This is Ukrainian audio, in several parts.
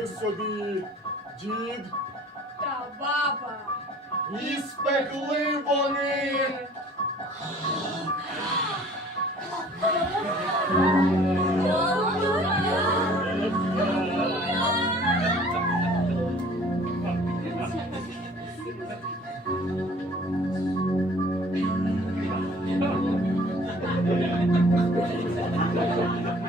Жили собі дід, Та баба. і спекли вони.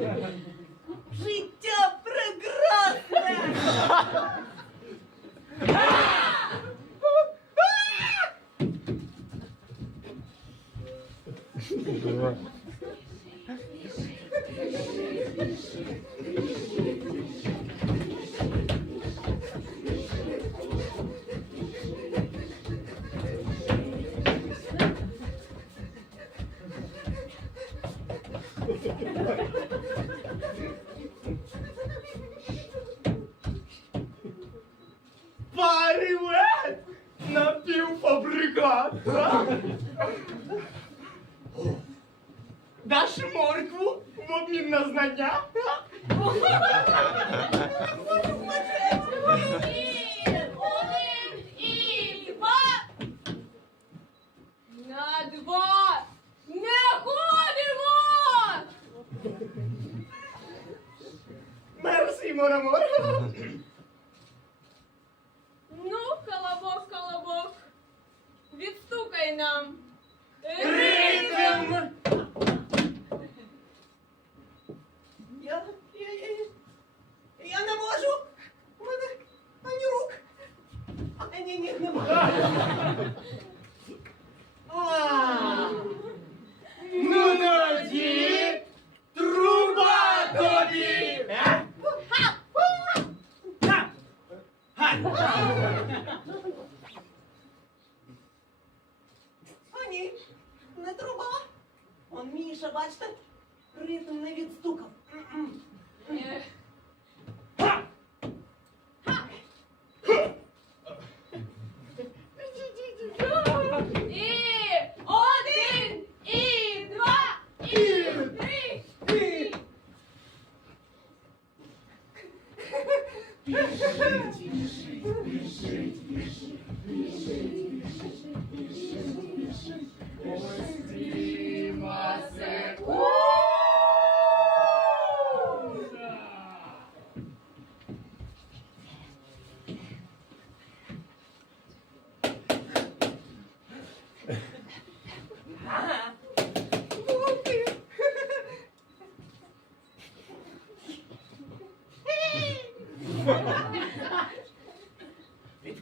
Yeah. Парівет! Напівфабрикат! Даш моркву в обмін на знання? І один, і два. На два не ходимо! Мерсі, морамор!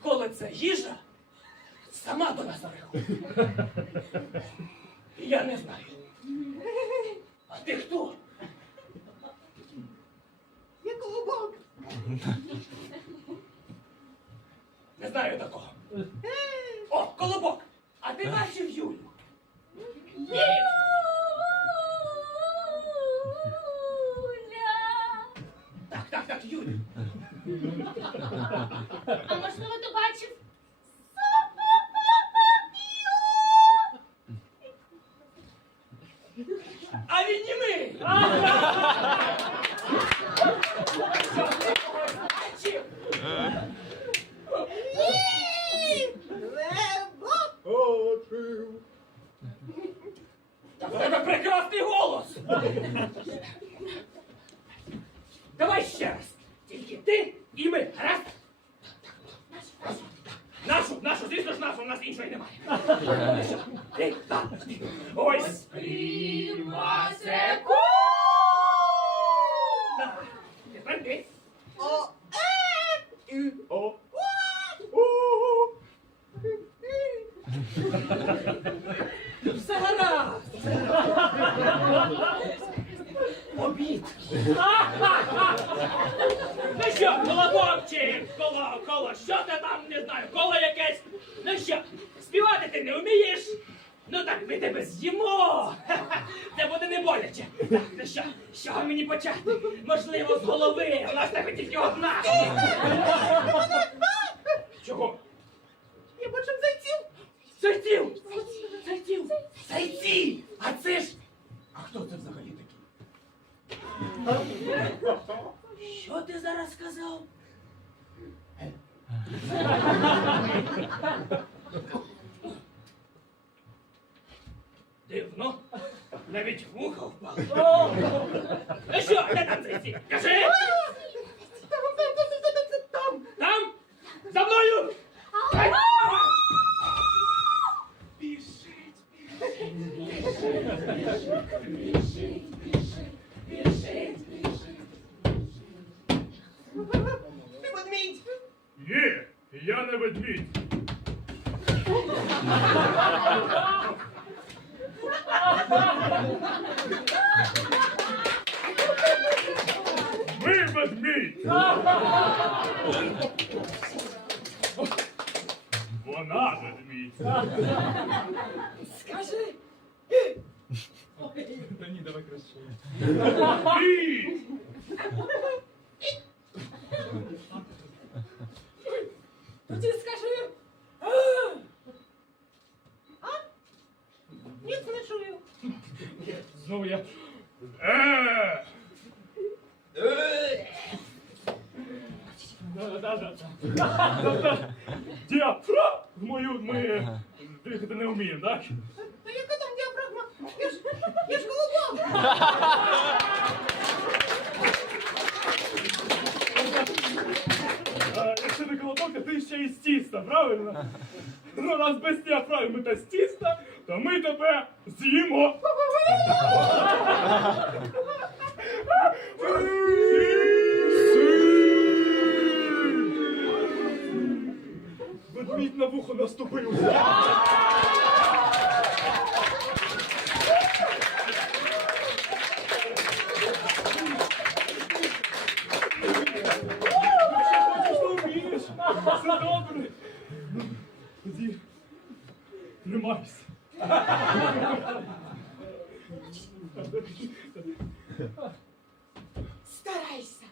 Відколи це їжа, сама до нас нарихує. Я не знаю. А ти хто? Я колобок. Не знаю такого. О, колобок! А ти бачив Юлю? Ні. Юля. Так, так, так, Юлю. А можливо, ти бачив? А він німий! Бачив? Очив. Та в тебе прекрасний голос! Давай ще раз. Тільки ти і ми, гаразд? Нашу, нашу, звісно ж нашу, у нас іншої немає. Ти, так. Ось пріма секунда. Тепер ти. О, е, О. У. Все гаразд. Обід. Ну що, колобок чи коло, коло, що ти там, не знаю, коло якесь. Ну що, співати ти не не вмієш? Ну так ми тебе з'їмо. Це буде не боляче. Так, ну що, з чого мені почати? Можливо, з голови. У нас тебе тільки одна. Чого? Я бачив зайців. Зайців! Зайців! Зайці! А це ж. А хто це взагалі такий? Що ти зараз сказав? Навіть вуха впало. Ну що, де там зайці? Кажи! Там, там, там, там, там, там. Там! За мною! Ай! Ти ведмідь. Ні, я не ведмідь. Ведмідь. Скажи. Ні. Тоді скажи. А? Ніц не чую. Знову я. Е. Діафрагмою ми дихати не вміємо, так? Та яка там діафрагма? Я ж, я ж голубок. А, якщо не колоток, то ти ще із тіста, правильно? Ну, раз без діафрагми та з тіста, то ми тебе з'їмо. Ведмідь на вухо. Тоді тримайся. Старайся.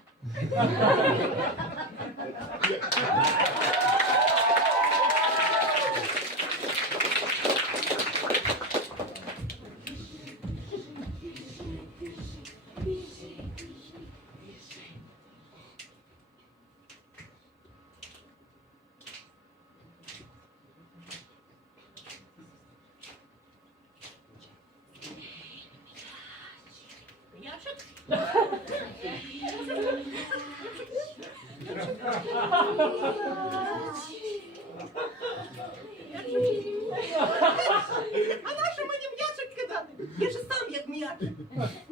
Okay.